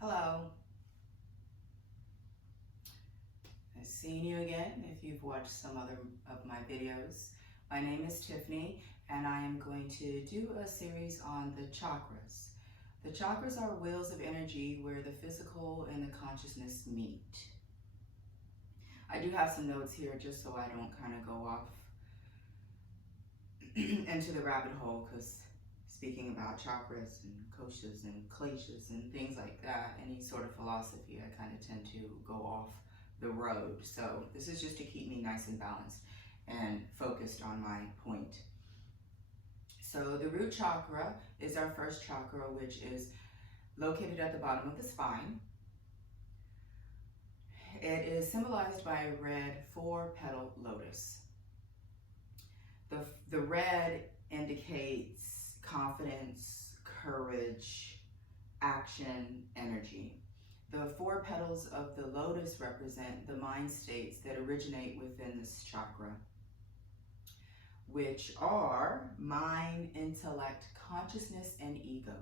Hello, I've seen you again if you've watched some other of my videos. My name is Tiffany and I am going to do a series on the chakras. The chakras are wheels of energy where the physical and the consciousness meet. I do have some notes here just so I don't kind of go off into the rabbit hole, because speaking about chakras and koshas and kleshas and things like that, any sort of philosophy, I kind of tend to go off the road. So this is just to keep me nice and balanced and focused on my point. So the root chakra is our first chakra, which is located at the bottom of the spine. It is symbolized by a red 4-petal lotus. The red indicates confidence, courage, action, energy. The 4 petals of the lotus represent the mind states that originate within this chakra, which are mind, intellect, consciousness, and ego.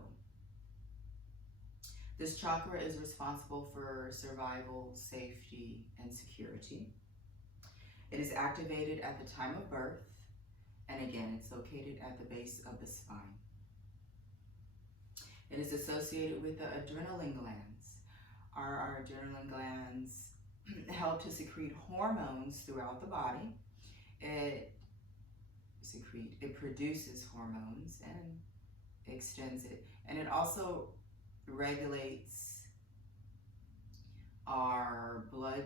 This chakra is responsible for survival, safety, and security. It is activated at the time of birth, and again, it's located at the base of the spine. It is associated with the adrenaline glands. Our adrenaline glands help to secrete hormones throughout the body. It produces hormones and extends it. And it also regulates our blood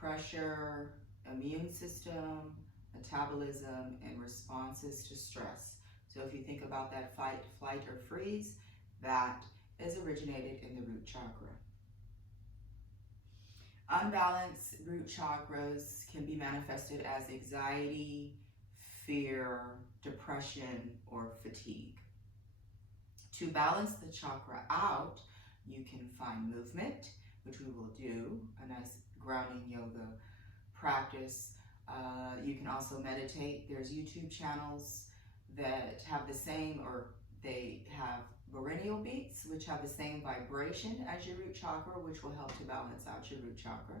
pressure, immune system, metabolism, and responses to stress. So if you think about that fight, flight, or freeze, that is originated in the root chakra. Unbalanced root chakras can be manifested as anxiety, fear, depression, or fatigue. To balance the chakra out, you can find movement, which we will do, a nice grounding yoga practice. You can also meditate. There's YouTube channels that have the same, or they have binaural beats, which have the same vibration as your root chakra, which will help to balance out your root chakra.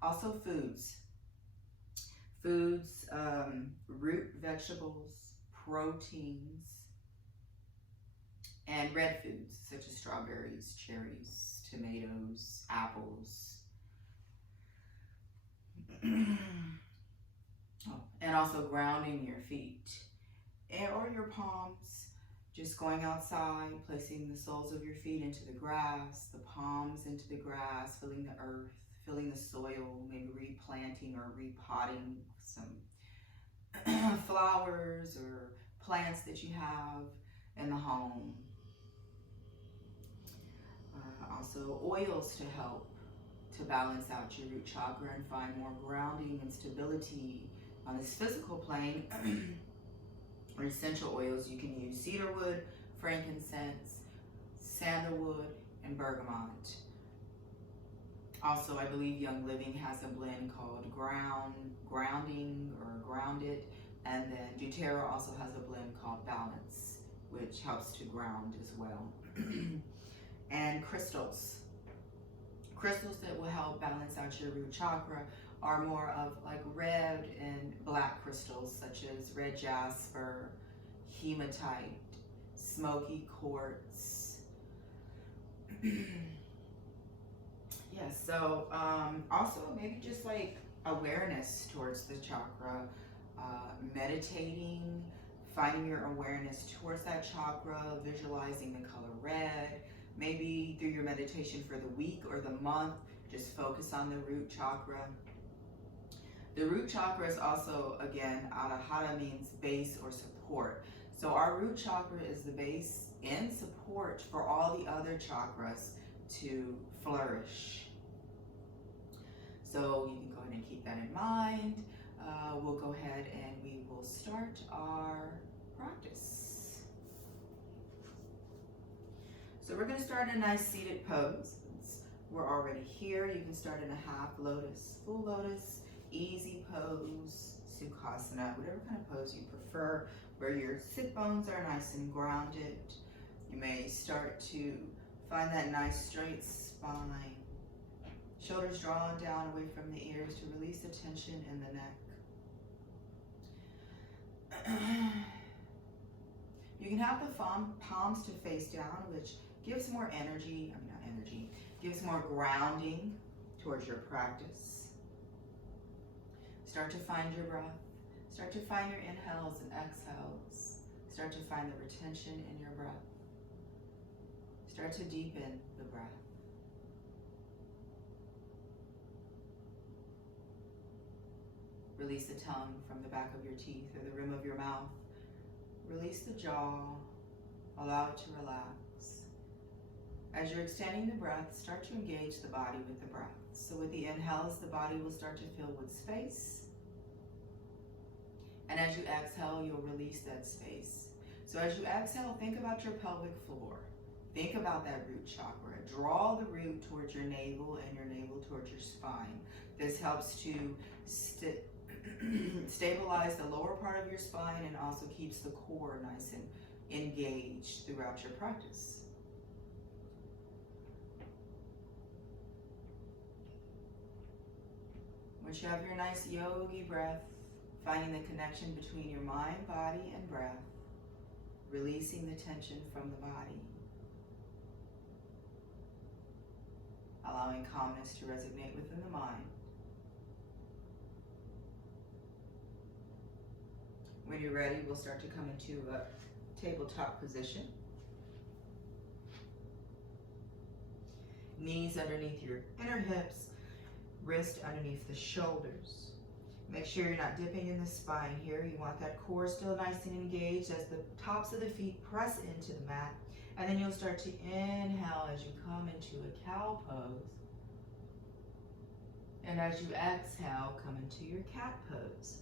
Also foods. Root vegetables, proteins, and red foods such as strawberries, cherries, tomatoes, apples. And also grounding your feet or your palms, just going outside, placing the soles of your feet into the grass, the palms into the grass, feeling the earth, feeling the soil, maybe replanting or repotting some flowers or plants that you have in the home. Also oils to help to balance out your root chakra and find more grounding and stability on this physical plane. Or essential oils, you can use cedarwood, frankincense, sandalwood, and bergamot. Also, I believe Young Living has a blend called Grounding or Grounded, and then doTERRA also has a blend called Balance, which helps to ground as well. And crystals. Crystals that will help balance out your root chakra are more of like red and black crystals, such as red jasper, hematite, smoky quartz. Yes, so also maybe just like awareness towards the chakra, meditating, finding your awareness towards that chakra, visualizing the color red. Maybe through your meditation for the week or the month, just focus on the root chakra. The root chakra is also, again, Arahara means base or support. So our root chakra is the base and support for all the other chakras to flourish. So you can go ahead and keep that in mind. We'll go ahead and we will start our practice. So we're going to start in a nice seated pose. We're already here. You can start in a half lotus, full lotus, easy pose, sukhasana, whatever kind of pose you prefer, where your sit bones are nice and grounded. You may start to Find that nice straight spine. Shoulders drawn down away from the ears to release the tension in the neck. You can have the palms to face down, which gives more energy, gives more grounding towards your practice. Start to find your breath. Start to find your inhales and exhales. Start to find the retention in your breath. Start to deepen the breath. Release the tongue from the back of your teeth or the rim of your mouth. Release the jaw. Allow it to relax. As you're extending the breath, start to engage the body with the breath. So with the inhales, the body will start to fill with space. And as you exhale, you'll release that space. So as you exhale, think about your pelvic floor. Think about that root chakra. Draw the root towards your navel and your navel towards your spine. This helps to stabilize the lower part of your spine and also keeps the core nice and engaged throughout your practice. Once you have your nice yogi breath, finding the connection between your mind, body, and breath, releasing the tension from the body, allowing calmness to resonate within the mind. When you're ready, we'll start to come into a tabletop position. Knees underneath your inner hips, wrist underneath the shoulders. Make sure you're not dipping in the spine here. You want that core still nice and engaged as the tops of the feet press into the mat. And then you'll start to inhale as you come into a cow pose. And as you exhale, come into your cat pose.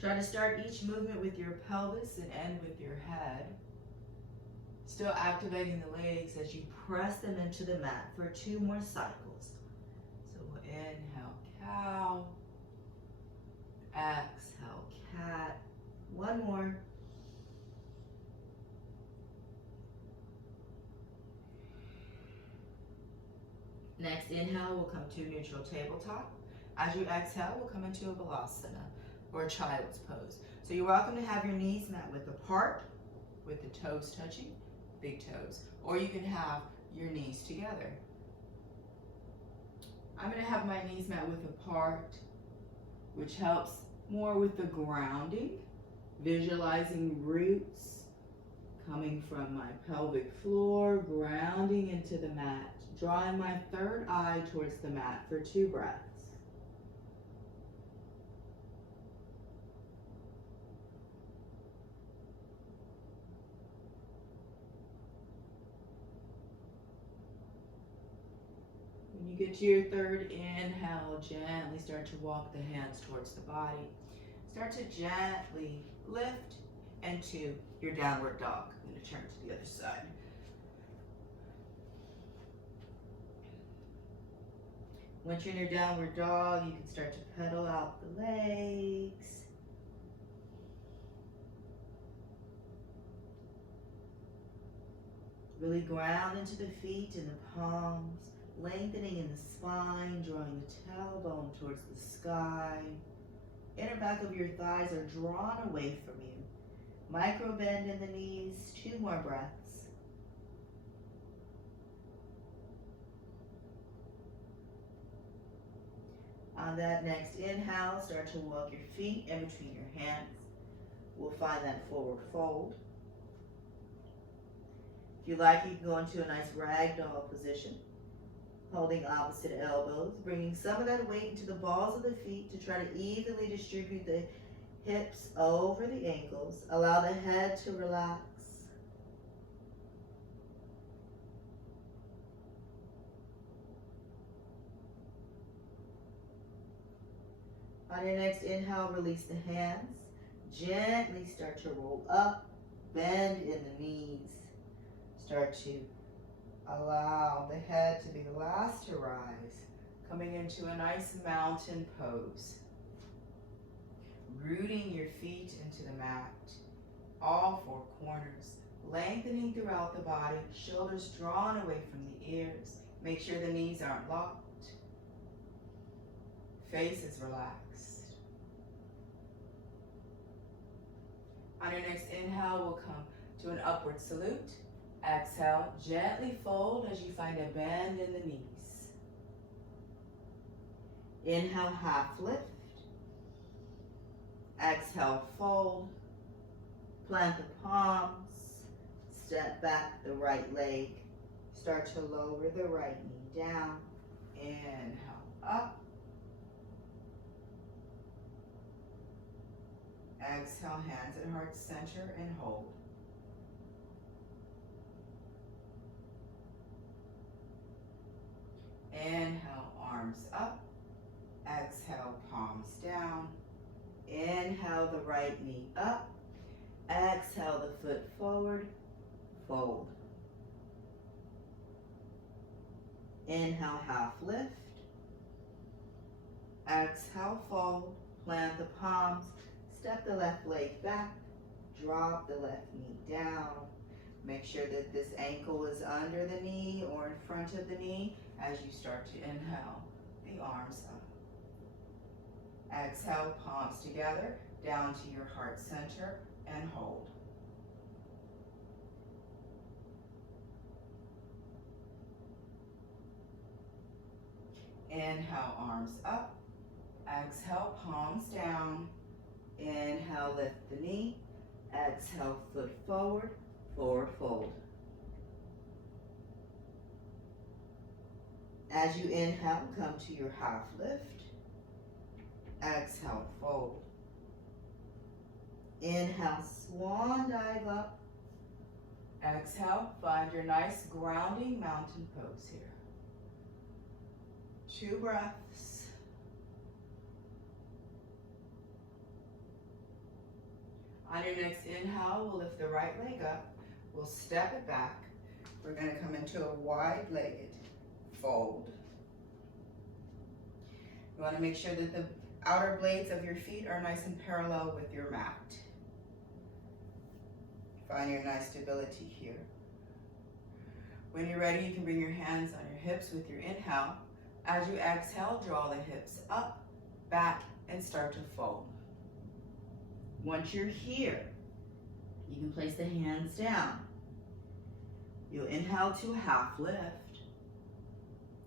Try to start each movement with your pelvis and end with your head. Still activating the legs as you press them into the mat for 2 more cycles. So we'll inhale, cow. Exhale, cat. 1 more. Next inhale, we'll come to neutral tabletop. As you exhale, we'll come into a balasana, or child's pose. So you're welcome to have your knees mat width apart, with the toes touching, big toes. Or you can have your knees together. I'm gonna have my knees mat width apart, which helps more with the grounding, visualizing roots coming from my pelvic floor, grounding into the mat, drawing my third eye towards the mat for 2 breaths. When you get to your third inhale, gently start to walk the hands towards the body. Start to gently lift into your downward dog. I'm going to turn to the other side. Once you're in your downward dog, you can start to pedal out the legs. Really ground into the feet and the palms, lengthening in the spine, drawing the tailbone towards the sky. Inner back of your thighs are drawn away from you. Micro bend in the knees, 2 more breaths. On that next inhale, start to walk your feet in between your hands. We'll find that forward fold. If you like, you can go into a nice ragdoll position, holding opposite elbows, bringing some of that weight into the balls of the feet to try to evenly distribute the hips over the ankles. Allow the head to relax. On your next inhale, release the hands. Gently start to roll up, bend in the knees. Start to allow the head to be the last to rise, coming into a nice mountain pose. Rooting your feet into the mat, all 4 corners, Lengthening throughout the body, shoulders drawn away from the ears. Make sure the knees aren't locked. Face is relaxed. On your next inhale, we'll come to an upward salute. Exhale, gently fold as you find a bend in the knees. Inhale, half lift. Exhale, fold. Plant the palms. Step back the right leg. Start to lower the right knee down. Inhale, up. Exhale, hands at heart center and hold. Inhale, arms up. Exhale, palms down. Inhale, the right knee up. Exhale, the foot forward. Fold. Inhale, half lift. Exhale, fold. Plant the palms. Step the left leg back. Drop the left knee down. Make sure that this ankle is under the knee or in front of the knee as you start to inhale. The arms up. Exhale, palms together, down to your heart center and hold. Inhale, arms up. Exhale, palms down. Inhale, lift the knee. Exhale, foot forward, forward fold. As you inhale, come to your half lift. Exhale, fold. Inhale, swan dive up. Exhale, find your nice grounding mountain pose here. 2 breaths. On your next inhale, we'll lift the right leg up. We'll step it back. We're going to come into a wide-legged fold. You want to make sure that the outer blades of your feet are nice and parallel with your mat. Find your nice stability here. When you're ready, you can bring your hands on your hips with your inhale. As you exhale, draw the hips up, back, and start to fold. Once you're here, you can place the hands down. You'll inhale to half lift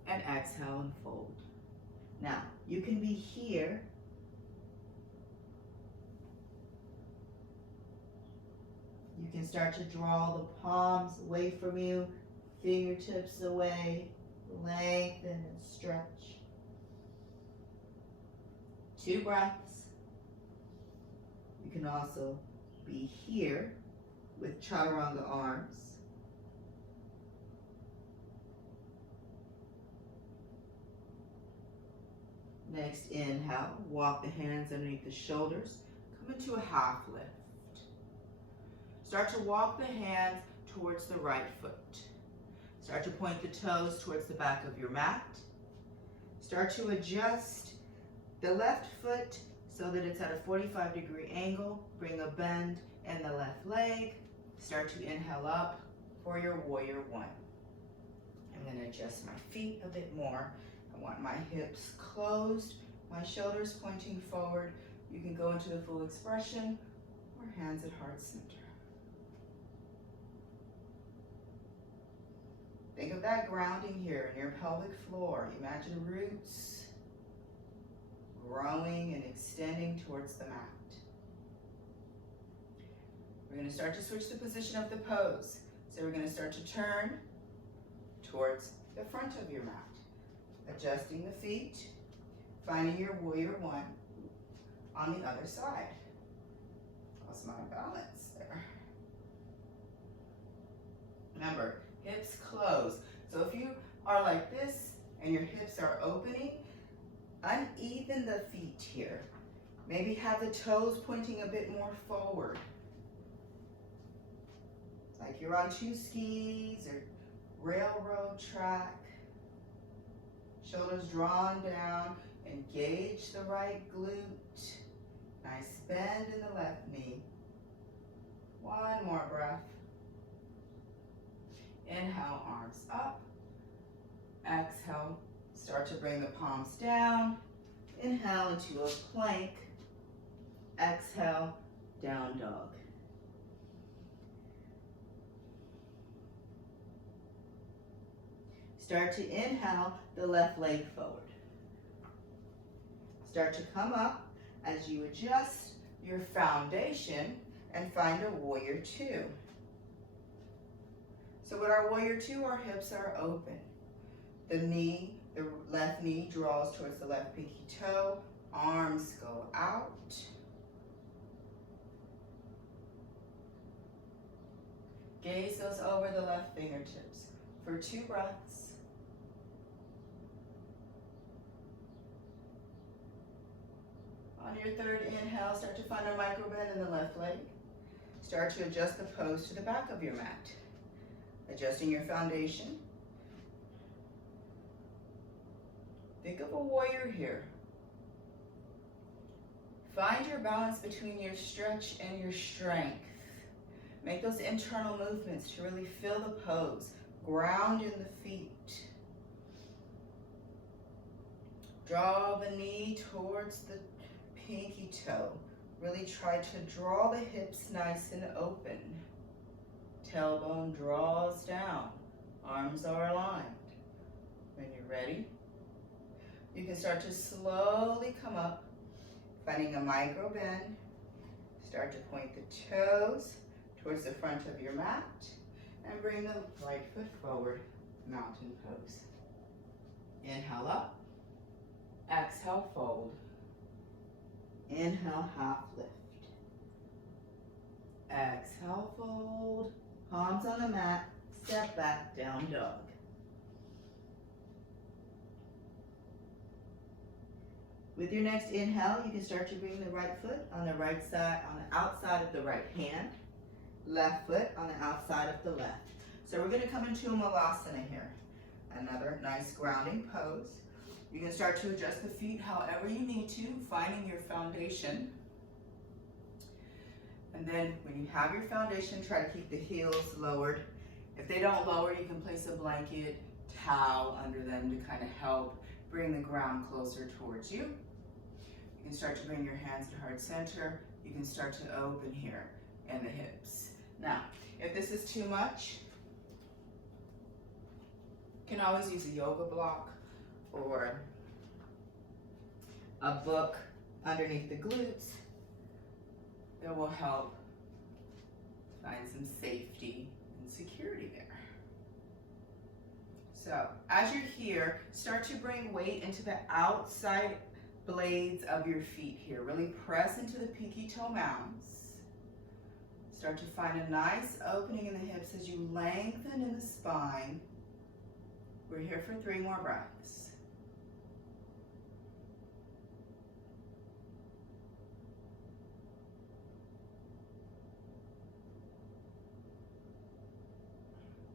and exhale and fold. Now, you can be here. You can start to draw the palms away from you, fingertips away, lengthen and stretch. 2 breaths. You can also be here with chaturanga arms. Next inhale, walk the hands underneath the shoulders, come into a half lift. Start to walk the hands towards the right foot. Start to point the toes towards the back of your mat. Start to adjust the left foot so that it's at a 45-degree angle. Bring a bend in the left leg. Start to inhale up for your warrior 1. I'm going to adjust my feet a bit more. I want my hips closed, my shoulders pointing forward. You can go into the full expression or hands at heart center. Think of that grounding here in your pelvic floor. Imagine roots growing and extending towards the mat. We're going to start to switch the position of the pose. So we're going to start to turn towards the front of your mat. Adjusting the feet, finding your warrior 1 on the other side. Lost my balance there. Remember, hips closed. So if you are like this and your hips are opening, uneven the feet here. Maybe have the toes pointing a bit more forward. Like you're on 2 skis or railroad track. Shoulders drawn down. Engage the right glute. Nice bend in the left knee. 1 more breath. Inhale, arms up. Exhale, start to bring the palms down. Inhale into a plank. Exhale, down dog. Start to inhale the left leg forward. Start to come up as you adjust your foundation and find a warrior two. So with our warrior two, our hips are open. The left knee draws towards the left pinky toe. Arms go out. Gaze goes over the left fingertips for 2 breaths. On your third inhale, start to find a micro bend in the left leg. Start to adjust the pose to the back of your mat. Adjusting your foundation. Think of a warrior here. Find your balance between your stretch and your strength. Make those internal movements to really feel the pose. Ground in the feet. Draw the knee towards the pinky toe. Really try to draw the hips nice and open. Tailbone draws down. Arms are aligned. When you're ready, you can start to slowly come up, finding a micro bend. Start to point the toes towards the front of your mat and bring the right foot forward, mountain pose. Inhale up, exhale fold. Inhale, half lift. Exhale, fold. Palms on the mat, step back, down dog. With your next inhale, you can start to bring the right foot on the right side, on the outside of the right hand. Left foot on the outside of the left. So we're gonna come into a malasana here. Another nice grounding pose. You can start to adjust the feet however you need to, finding your foundation. And then when you have your foundation, try to keep the heels lowered. If they don't lower, you can place a blanket, towel under them to kind of help bring the ground closer towards you. You can start to bring your hands to heart center. You can start to open here in the hips. Now, if this is too much, you can always use a yoga block or a book underneath the glutes that will help find some safety and security there. So as you're here, start to bring weight into the outside blades of your feet here. Really press into the pinky toe mounds. Start to find a nice opening in the hips as you lengthen in the spine. We're here for 3 more breaths.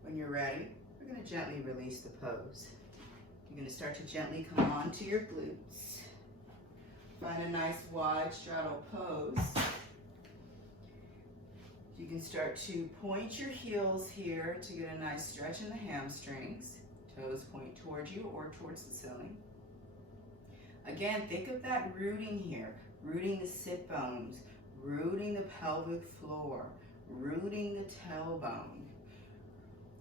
When you're ready, we're going to gently release the pose. You're going to start to gently come onto your glutes. Find a nice wide straddle pose. You can start to point your heels here to get a nice stretch in the hamstrings. Toes point towards you or towards the ceiling. Again, think of that rooting here. Rooting the sit bones, rooting the pelvic floor, rooting the tailbone.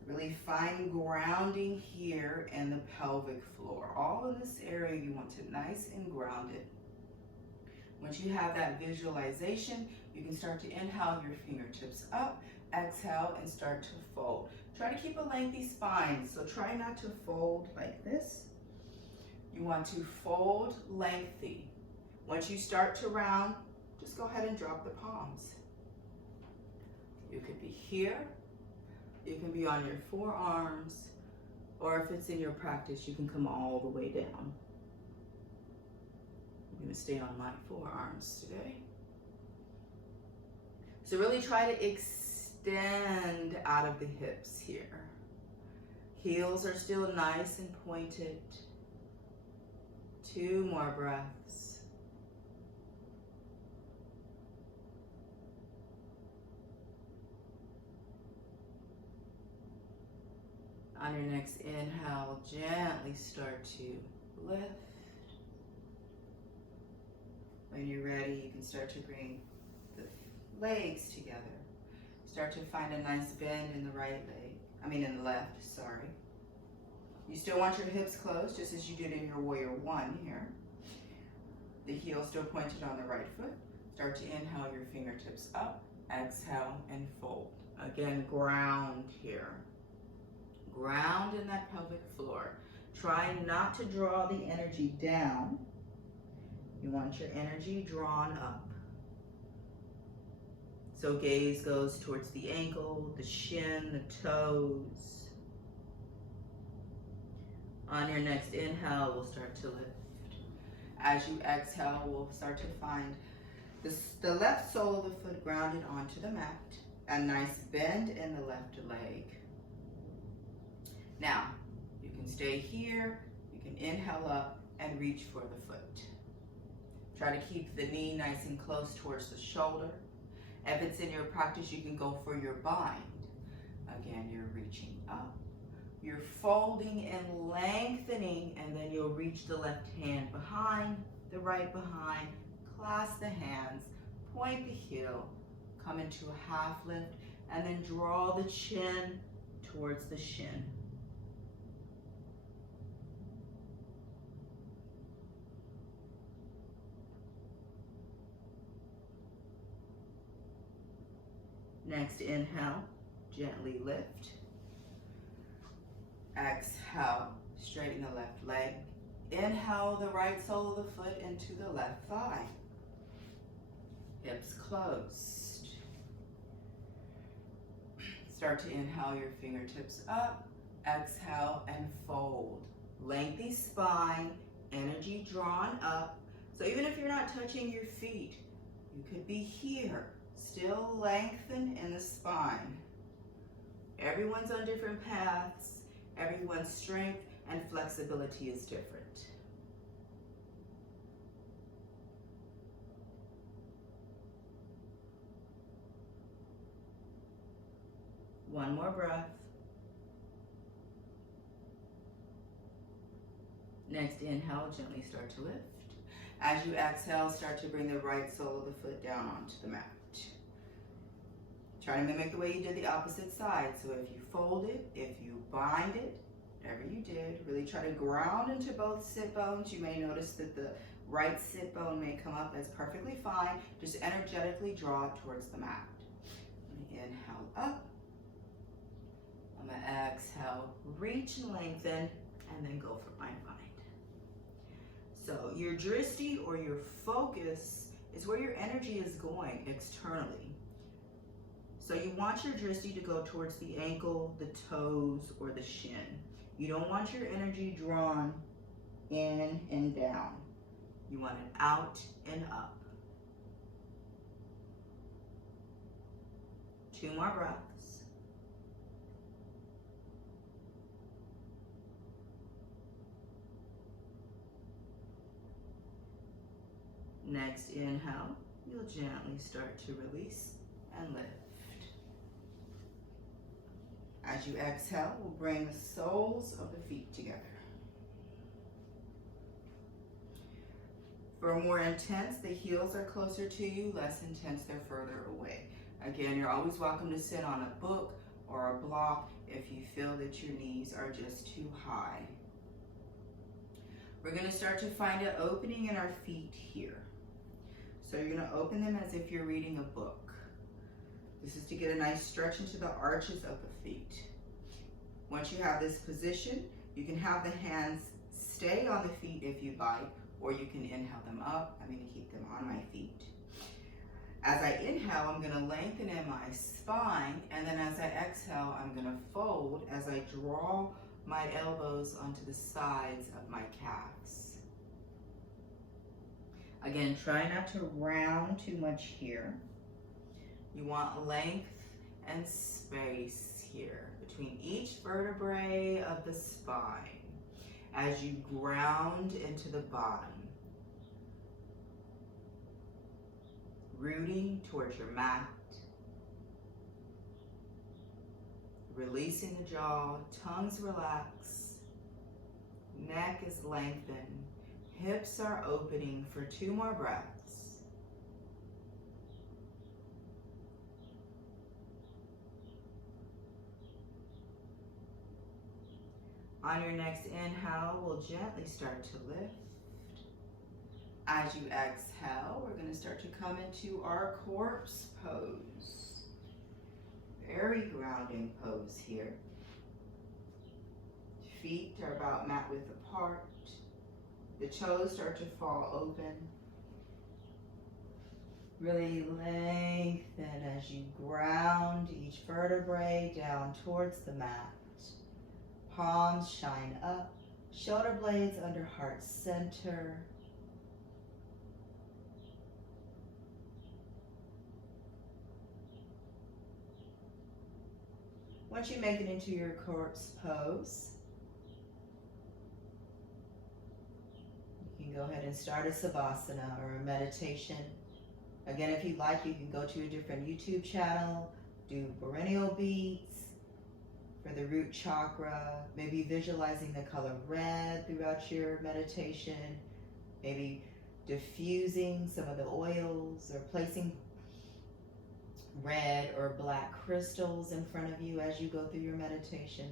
Really find grounding here in the pelvic floor. All in this area, you want it nice and grounded. Once you have that visualization, you can start to inhale your fingertips up, exhale, and start to fold. Try to keep a lengthy spine, so try not to fold like this. You want to fold lengthy. Once you start to round, just go ahead and drop the palms. You could be here, you can be on your forearms, or if it's in your practice, you can come all the way down. I'm going to stay on my forearms today. So really try to extend out of the hips here. Heels are still nice and pointed. 2 more breaths. On your next inhale, gently start to lift. When you're ready, you can start to bring the legs together. Start to find a nice bend in the in the left, sorry. You still want your hips closed, just as you did in your warrior one here. The heel still pointed on the right foot. Start to inhale your fingertips up, exhale and fold. Again, ground here. Ground in that pelvic floor. Try not to draw the energy down. You want your energy drawn up. So gaze goes towards the ankle, the shin, the toes. On your next inhale, we'll start to lift. As you exhale, we'll start to find the left sole of the foot grounded onto the mat. A nice bend in the left leg. Now, you can stay here. You can inhale up and reach for the foot. Try to keep the knee nice and close towards the shoulder. If it's in your practice, you can go for your bind. Again, you're reaching up. You're folding and lengthening, and then you'll reach the left hand behind, the right behind, clasp the hands, point the heel, come into a half lift, and then draw the chin towards the shin. Next inhale, gently lift. Exhale, straighten the left leg. Inhale the right sole of the foot into the left thigh. Hips closed. Start to inhale your fingertips up. Exhale and fold. Lengthy spine, energy drawn up. So even if you're not touching your feet, you could be here. Still lengthen in the spine. Everyone's on different paths. Everyone's strength and flexibility is different. One more breath. Next inhale, gently start to lift. As you exhale, start to bring the right sole of the foot down onto the mat. Try to mimic the way you did the opposite side. So if you fold it, if you bind it, whatever you did, really try to ground into both sit bones. You may notice that the right sit bone may come up. That's perfectly fine. Just energetically draw it towards the mat. Inhale up. I'm going to exhale, reach and lengthen, and then go for my bind. So your drishti or your focus is where your energy is going externally. So you want your drishti to go towards the ankle, the toes, or the shin. You don't want your energy drawn in and down. You want it out and up. 2 more breaths. Next inhale, you'll gently start to release and lift. As you exhale, we'll bring the soles of the feet together. For more intense, the heels are closer to you. Less intense, they're further away. Again, you're always welcome to sit on a book or a block if you feel that your knees are just too high. We're going to start to find an opening in our feet here. So you're going to open them as if you're reading a book. This is to get a nice stretch into the arches of the feet. Once you have this position, you can have the hands stay on the feet if you like, or you can inhale them up. I'm going to keep them on my feet. As I inhale, I'm going to lengthen in my spine, and then as I exhale, I'm going to fold as I draw my elbows onto the sides of my calves. Again, try not to round too much here. You want length and space here between each vertebrae of the spine as you ground into the bottom. Rooting towards your mat. Releasing the jaw, tongues relax, neck is lengthened, hips are opening for 2 more breaths. On your next inhale, we'll gently start to lift. As you exhale, we're going to start to come into our corpse pose. Very grounding pose here. Feet are about mat width apart. The toes start to fall open. Really lengthen as you ground each vertebrae down towards the mat. Palms shine up, shoulder blades under heart center. Once you make it into your corpse pose, you can go ahead and start a savasana or a meditation. Again, if you'd like, you can go to a different YouTube channel, do perennial beats for the root chakra, maybe visualizing the color red throughout your meditation, maybe diffusing some of the oils or placing red or black crystals in front of you as you go through your meditation.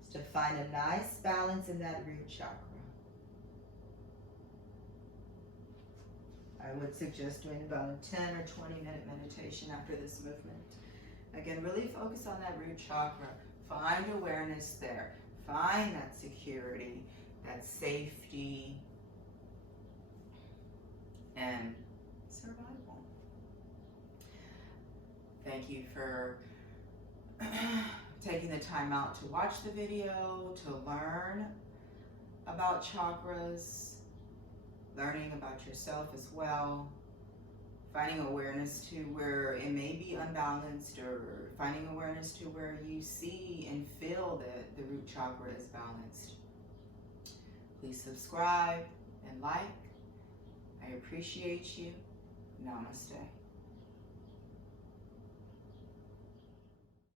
Just to find a nice balance in that root chakra. I would suggest doing about a 10 or 20-minute meditation after this movement. Again, really focus on that root chakra. Find awareness there. Find that security, that safety, and survival. Thank you for taking the time out to watch the video, to learn about chakras, learning about yourself as well, finding awareness to where it may be unbalanced, or finding awareness to where you see and feel that the root chakra is balanced. Please subscribe and like. I appreciate you. Namaste.